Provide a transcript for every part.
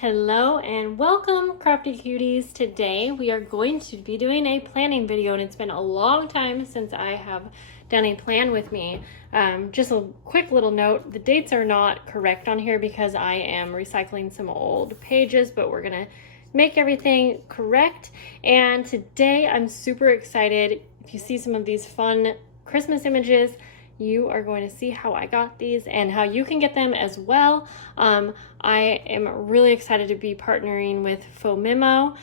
Hello and welcome, crafty cuties. Today we are going to be doing a planning video, and it's been a long time since I have done a plan with me. Just a quick little note, the dates are not correct on here because I am recycling some old pages, but we're gonna make everything correct. And today I'm super excited. If you see some of these fun Christmas images, you are going to see how I got these and how you can get them as well. I am really excited to be partnering with Phomemo.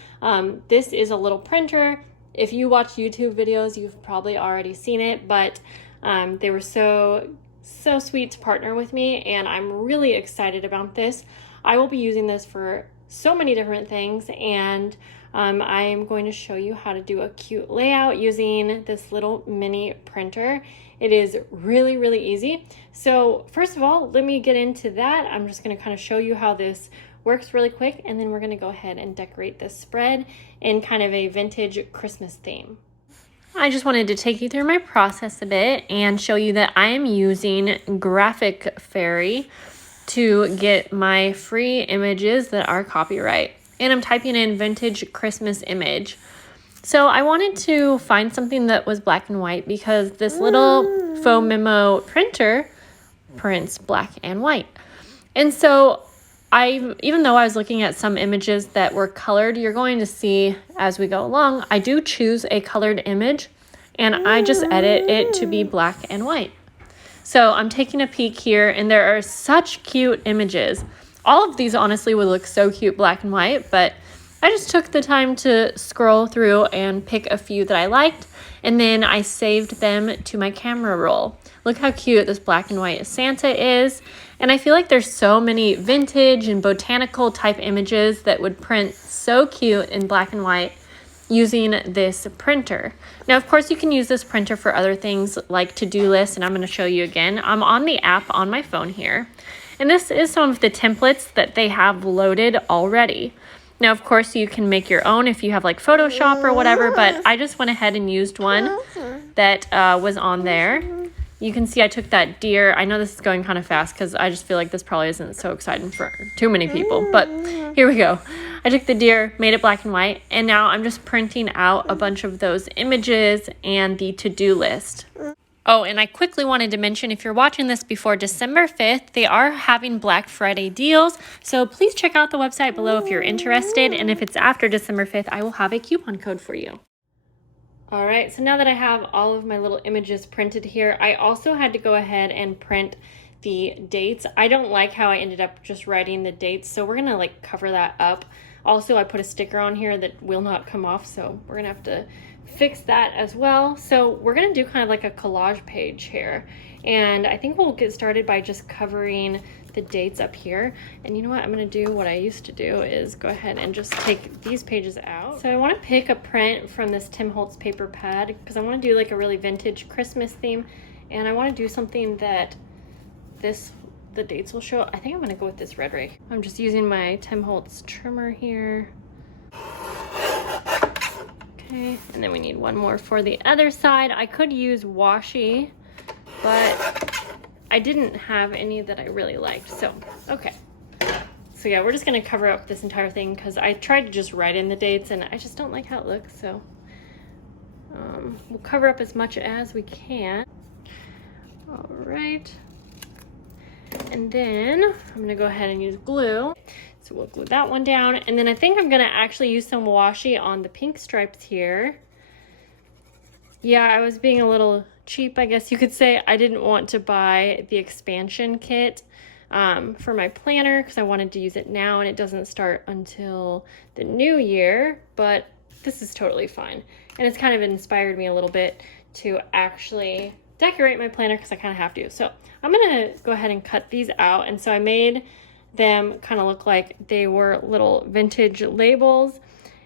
This is a little printer. If you watch YouTube videos, you've probably already seen it, but they were so sweet to partner with me, and I'm really excited about this. I will be using this for so many different things, and I am going to show you how to do a cute layout using this little mini printer. It is really easy. So first of all, let me get into that. I'm just going to kind of show you how this works really quick, and then we're going to go ahead and decorate this spread in kind of a vintage Christmas theme. I just wanted to take you through my process a bit and show you that I am using Graphic Fairy to get my free images that are copyright. And I'm typing in vintage Christmas image. So I wanted to find something that was black and white because this little Phomemo printer prints black and white. And so even though I was looking at some images that were colored, you're going to see as we go along, I do choose a colored image and I just edit it to be black and white. So I'm taking a peek here, and there are such cute images. All of these honestly would look so cute black and white, but I just took the time to scroll through and pick a few that I liked, and then I saved them to my camera roll. Look how cute this black and white Santa is. And I feel like there's so many vintage and botanical type images that would print so cute in black and white using this printer. Now, of course, you can use this printer for other things like to-do lists, and I'm going to show you again. I'm on the app on my phone here, and this is some of the templates that they have loaded already. Now, of course, you can make your own if you have like Photoshop or whatever, but I just went ahead and used one that was on there. You can see I took that deer. I know this is going kind of fast because I just feel like this probably isn't so exciting for too many people, but here we go. I took the deer, made it black and white, and now I'm just printing out a bunch of those images and the to-do list. Oh, and I quickly wanted to mention, if you're watching this before December 5th, they are having Black Friday deals. So please check out the website below if you're interested. And if it's after December 5th, I will have a coupon code for you. All right, so now that I have all of my little images printed here, I also had to go ahead and print the dates. I don't like how I ended up just writing the dates, so we're gonna like cover that up. Also, I put a sticker on here that will not come off, so we're gonna have to fix that as well. So we're gonna do kind of like a collage page here, and I think we'll get started by just covering the dates up here. And you know what I'm gonna do, what I used to do is go ahead and just take these pages out. So I want to pick a print from this Tim Holtz paper pad because I want to do like a really vintage Christmas theme, and I want to do something that the dates will show. I think I'm gonna go with this red rake. I'm just using my Tim Holtz trimmer here. Okay, and then we need one more for the other side. I could use washi, but I didn't have any that I really liked, so okay. So yeah, we're just gonna cover up this entire thing because I tried to just write in the dates and I just don't like how it looks, so we'll cover up as much as we can. All right, and then I'm gonna go ahead and use glue. So we'll glue that one down, and then I think I'm gonna actually use some washi on the pink stripes here. Yeah, I was being a little cheap, I guess you could say. I didn't want to buy the expansion kit for my planner because I wanted to use it now, and it doesn't start until the new year, but this is totally fine. And it's kind of inspired me a little bit to actually decorate my planner because I kind of have to. So I'm gonna go ahead and cut these out, and so I made them kind of look like they were little vintage labels.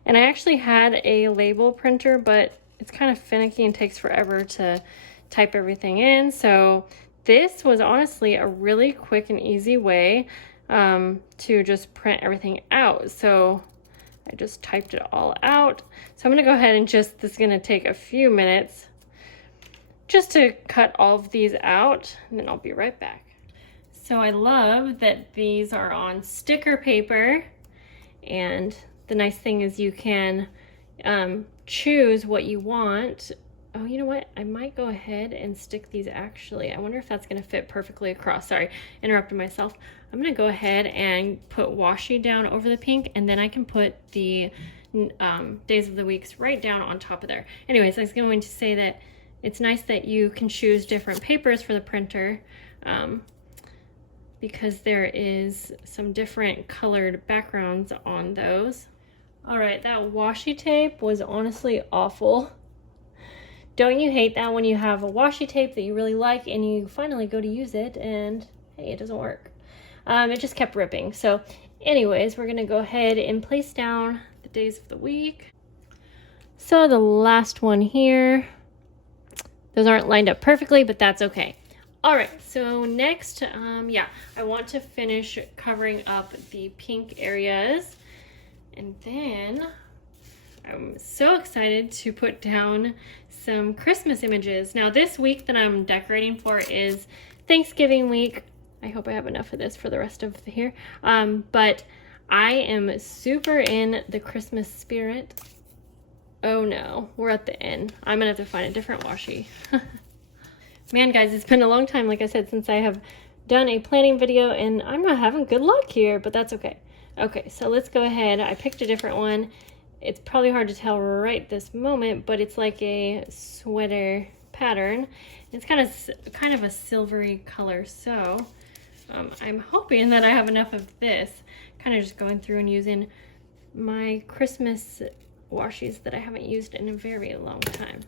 And I actually had a label printer, but it's kind of finicky and takes forever to type everything in. So this was honestly a really quick and easy way to just print everything out. So I just typed it all out. So I'm gonna go ahead and this is gonna take a few minutes just to cut all of these out, and then I'll be right back. So I love that these are on sticker paper, And the nice thing is you can choose what you want. Oh, you know what? I might go ahead and stick these actually. I wonder if that's going to fit perfectly across. Sorry, interrupted myself. I'm going to go ahead and put washi down over the pink, and then I can put the days of the weeks right down on top of there. Anyways, I was going to say that it's nice that you can choose different papers for the printer because there is some different colored backgrounds on those. All right, that washi tape was honestly awful. Don't you hate that when you have a washi tape that you really like and you finally go to use it and hey, it doesn't work. It just kept ripping. So anyways, we're gonna go ahead and place down the days of the week. So the last one here, those aren't lined up perfectly, but that's okay. All right, so next, I want to finish covering up the pink areas, and then I'm so excited to put down some Christmas images. Now this week that I'm decorating for is Thanksgiving week. I hope I have enough of this for the rest of the here. But I am super in the Christmas spirit. Oh no, we're at the end. I'm gonna have to find a different washi. Man, guys, it's been a long time, like I said, since I have done a planning video, and I'm not having good luck here, but that's okay. Okay, so let's go ahead. I picked a different one. It's probably hard to tell right this moment, but it's like a sweater pattern. It's kind of a silvery color, so I'm hoping that I have enough of this. Kind of just going through and using my Christmas washies that I haven't used in a very long time.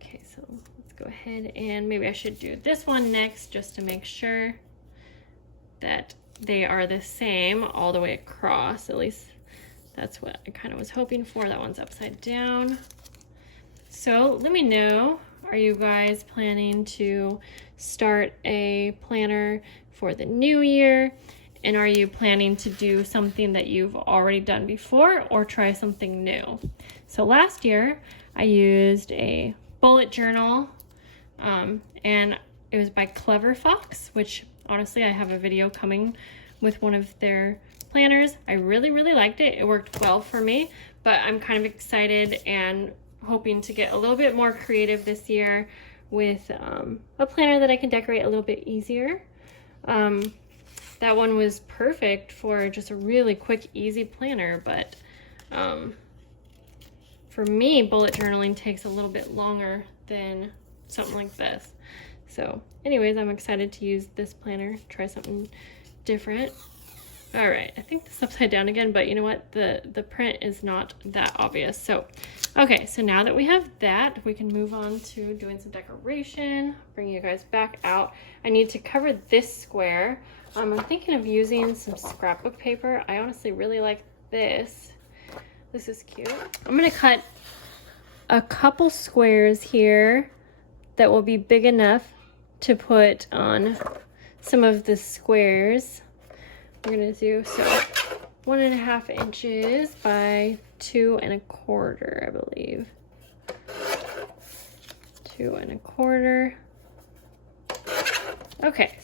Okay, so let's go ahead and maybe I should do this one next just to make sure that they are the same all the way across. At least that's what I kind of was hoping for. That one's upside down. So let me know, are you guys planning to start a planner for the new year? And are you planning to do something that you've already done before or try something new? So last year I used a bullet journal and it was by Clever Fox, which honestly I have a video coming with one of their planners. I really liked it. It worked well for me, but I'm kind of excited and hoping to get a little bit more creative this year with a planner that I can decorate a little bit easier. That one was perfect for just a really quick, easy planner, but for me, bullet journaling takes a little bit longer than something like this. So anyways, I'm excited to use this planner, try something different. All right, I think this is upside down again, but you know what? The print is not that obvious. So, okay, so now that we have that, we can move on to doing some decoration, bring you guys back out. I need to cover this square. I'm thinking of using some scrapbook paper. I honestly really like this. This is cute. I'm gonna cut a couple squares here that will be big enough to put on some of the squares. We're gonna do so 1.5 inches by 2 1/4, I believe. 2 1/4. Okay,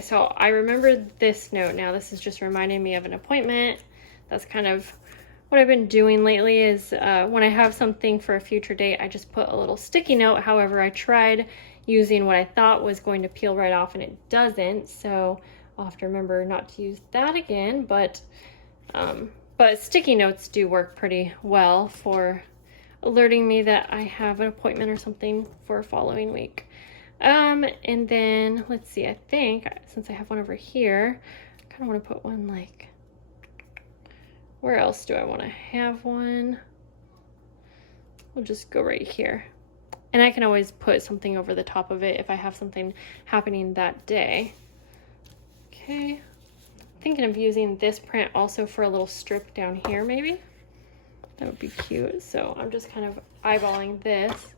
so I remember this note now. This is just reminding me of an appointment. That's kind of what I've been doing lately is when I have something for a future date, I just put a little sticky note. However, I tried using what I thought was going to peel right off and it doesn't. So I'll have to remember not to use that again, but sticky notes do work pretty well for alerting me that I have an appointment or something for a following week. And then let's see, I think since I have one over here, I kind of want to put one like, where else do I want to have one? We'll just go right here. And I can always put something over the top of it if I have something happening that day. Okay, thinking of using this print also for a little strip down here maybe. That would be cute. So I'm just kind of eyeballing this.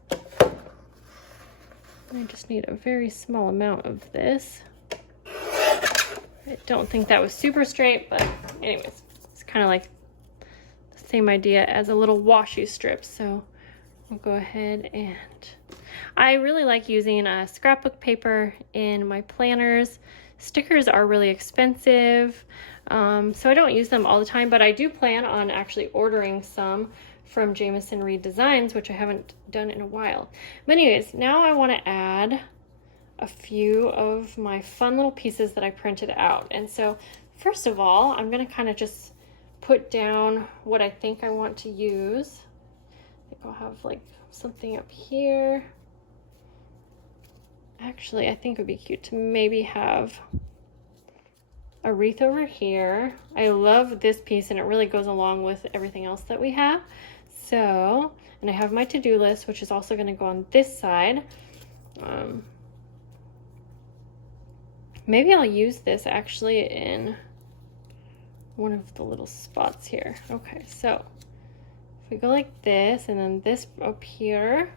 I just need a very small amount of this. I don't think that was super straight, but anyways, it's kind of like the same idea as a little washi strip. So we'll go ahead and I really like using a scrapbook paper in my planners. stickers are really expensive, so I don't use them all the time, but I do plan on actually ordering some from Jamison Reed Designs, which I haven't done in a while. But anyways, now I want to add a few of my fun little pieces that I printed out. And so first of all, I'm going to kind of just put down what I think I want to use. I think I'll have like something up here. Actually, I think it would be cute to maybe have a wreath over here. I love this piece and it really goes along with everything else that we have. So, and I have my to-do list, which is also going to go on this side. Maybe I'll use this actually in one of the little spots here. Okay, so if we go like this and then this up here.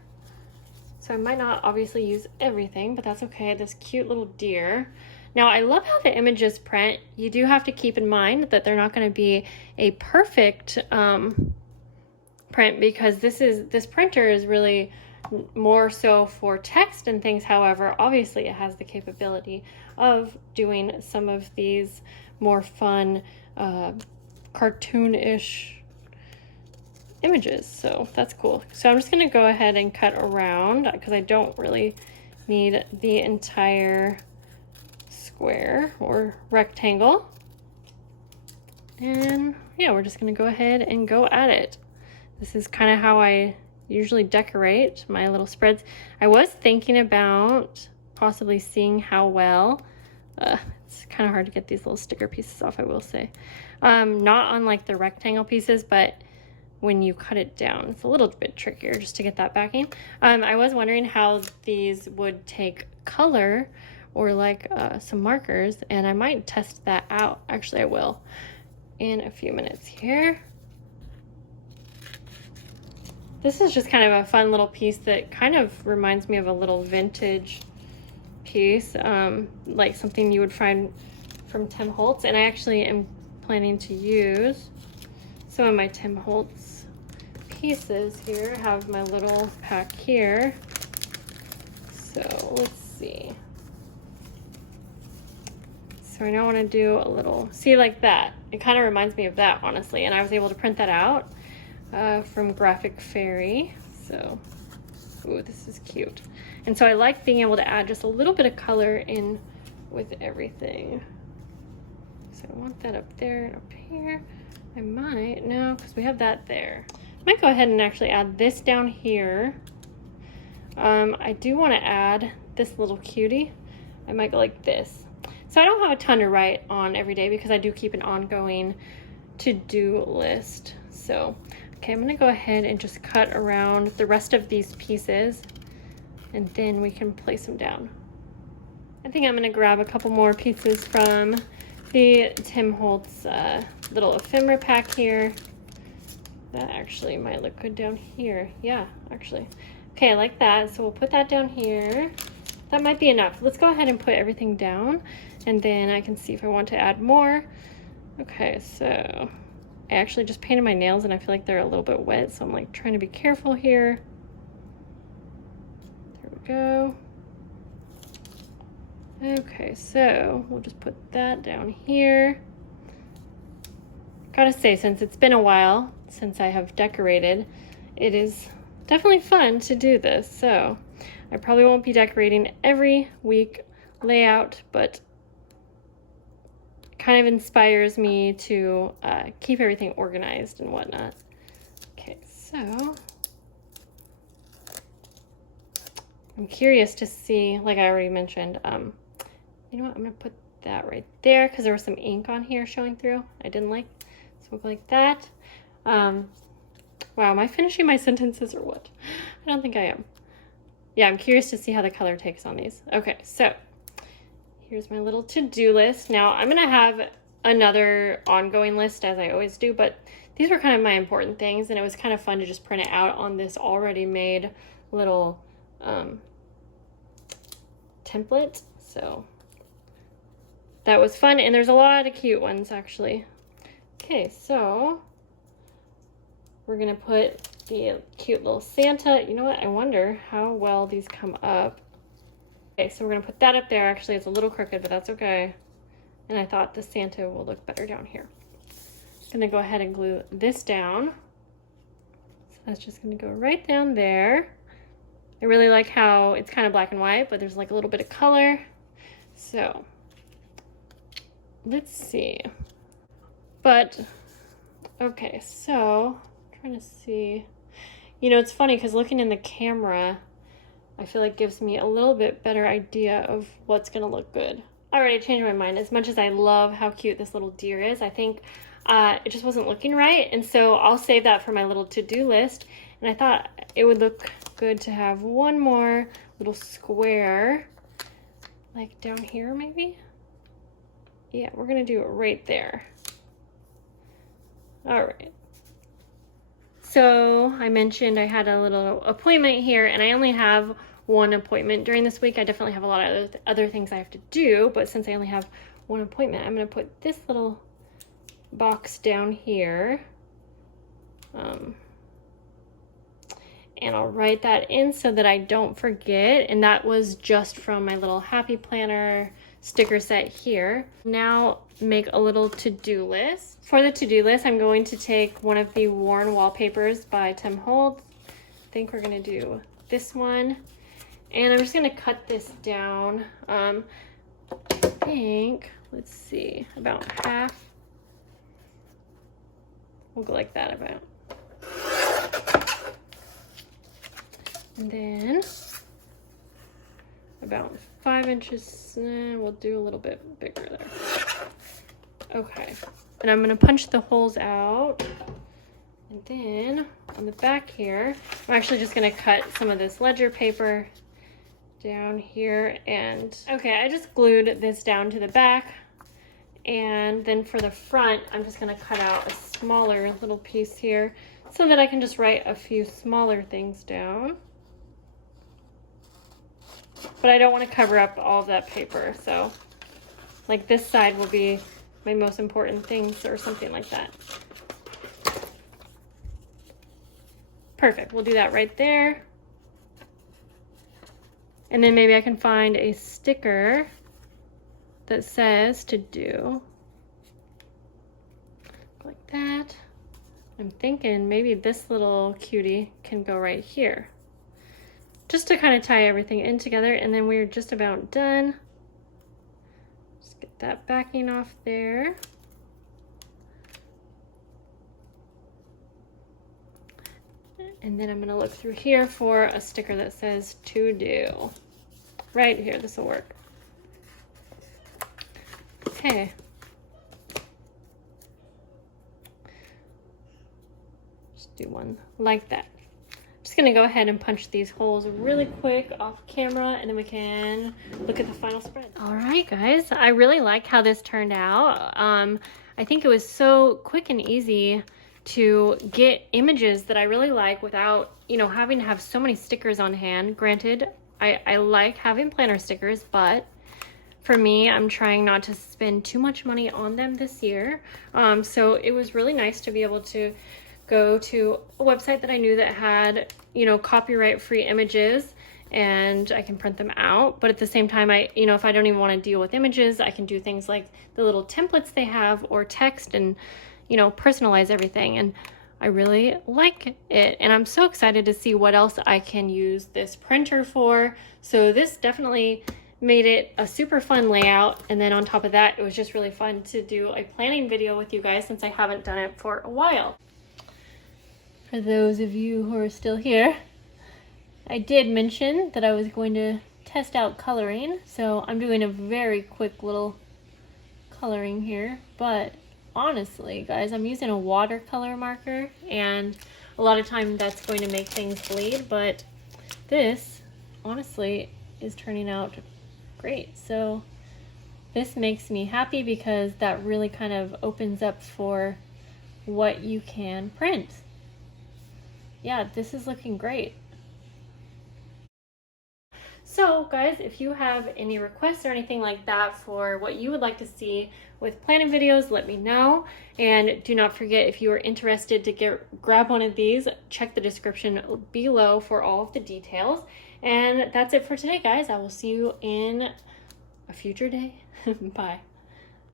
So I might not obviously use everything, but that's okay. This cute little deer. Now I love how the images print. You do have to keep in mind that they're not going to be a perfect print, because this printer is really more so for text and things. However, obviously it has the capability of doing some of these more fun cartoonish images, so that's cool. So I'm just going to go ahead and cut around because I don't really need the entire square or rectangle. And yeah, we're just going to go ahead and go at it. This is kind of how I usually decorate my little spreads. I was thinking about possibly seeing how well, it's kind of hard to get these little sticker pieces off, I will say. Not on like the rectangle pieces, but when you cut it down, it's a little bit trickier just to get that backing. I was wondering how these would take color or like some markers, and I might test that out. Actually, I will in a few minutes here. This is just kind of a fun little piece that kind of reminds me of a little vintage piece, like something you would find from Tim Holtz. And I actually am planning to use some of my Tim Holtz pieces here. I have my little pack here. So let's see. So I now want to do a little, see, like that. It kind of reminds me of that, honestly. And I was able to print that out from Graphic Fairy. So, ooh, this is cute. And so I like being able to add just a little bit of color in with everything. So I want that up there and up here. I might, no, because we have that there. I might go ahead and actually add this down here. I do want to add this little cutie. I might go like this. So I don't have a ton to write on every day because I do keep an ongoing to-do list. So, okay, I'm going to go ahead and just cut around the rest of these pieces, and then we can place them down. I think I'm going to grab a couple more pieces from the Tim Holtz little ephemera pack here. That actually might look good down here. Yeah, actually. Okay, I like that. So we'll put that down here. That might be enough. Let's go ahead and put everything down, and then I can see if I want to add more. Okay, so I actually just painted my nails and I feel like they're a little bit wet, so I'm like trying to be careful here. There we go. Okay, so we'll just put that down here. Gotta say, since it's been a while since I have decorated, it is definitely fun to do this. So I probably won't be decorating every week layout, but kind of inspires me to keep everything organized and whatnot. Okay, so I'm curious to see, like I already mentioned, you know what, I'm gonna put that right there because there was some ink on here showing through. I didn't like, so we'll go like that. Wow, am I finishing my sentences or what? I don't think I am. Yeah, I'm curious to see how the color takes on these. Okay, so here's my little to-do list. Now I'm gonna have another ongoing list as I always do, but these were kind of my important things, and it was kind of fun to just print it out on this already made little template. So that was fun, and there's a lot of cute ones actually. Okay, so we're gonna put the cute little Santa. You know what? I wonder how well these come up. Okay, so we're gonna put that up there. Actually, it's a little crooked, but that's okay. And I thought the Santa will look better down here. I'm gonna go ahead and glue this down. So that's just gonna go right down there. I really like how it's kind of black and white, but there's like a little bit of color. So let's see. But okay, so I'm trying to see. You know, it's funny because looking in the camera, I feel like gives me a little bit better idea of what's gonna look good. I already changed my mind. As much as I love how cute this little deer is, I think it just wasn't looking right. And so I'll save that for my little to-do list. And I thought it would look good to have one more little square, like down here maybe? Yeah, we're gonna do it right there. All right. So I mentioned I had a little appointment here, and I only have one appointment during this week. I definitely have a lot of other things I have to do, but since I only have one appointment, I'm gonna put this little box down here. And I'll write that in so that I don't forget. And that was just from my little Happy Planner sticker set here. Now make a little to-do list. For the to-do list, I'm going to take one of the worn wallpapers by Tim Holtz. I think we're gonna do this one. And I'm just gonna cut this down. I think, let's see, about half. We'll go like that about. And then about 5 inches, we'll do a little bit bigger there. Okay, and I'm gonna punch the holes out. And then on the back here, I'm actually just gonna cut some of this ledger paper down here. And okay, I just glued this down to the back. And then for the front, I'm just gonna cut out a smaller little piece here so that I can just write a few smaller things down. But I don't want to cover up all of that paper, so like this side will be my most important things or something like that. Perfect, we'll do that right there. And then maybe I can find a sticker that says to do like that. I'm thinking maybe this little cutie can go right here, just to kind of tie everything in together. And then we're just about done. Just get that backing off there. And then I'm gonna look through here for a sticker that says to do. Right here, this will work. Okay. Just do one like that. Just gonna go ahead and punch these holes really quick off camera, and then we can look at the final spread. All right, guys, I really like how this turned out. I think it was so quick and easy to get images that I really like without, you know, having to have so many stickers on hand. Granted, I like having planner stickers, but for me, I'm trying not to spend too much money on them this year. So it was really nice to be able to go to a website that I knew that had, you know, copyright-free images, and I can print them out. But at the same time, you know, if I don't even want to deal with images, I can do things like the little templates they have or text and, you know, personalize everything. And I really like it. And I'm so excited to see what else I can use this printer for. So this definitely made it a super fun layout. And then on top of that, it was just really fun to do a planning video with you guys since I haven't done it for a while. For those of you who are still here, I did mention that I was going to test out coloring. So I'm doing a very quick little coloring here, but honestly, guys, I'm using a watercolor marker, and a lot of time that's going to make things bleed, but this honestly is turning out great. So this makes me happy because that really kind of opens up for what you can print. Yeah, this is looking great. So guys, if you have any requests or anything like that for what you would like to see with planning videos, let me know. And do not forget, if you are interested to grab one of these, check the description below for all of the details. And that's it for today, guys. I will see you in a future day. Bye.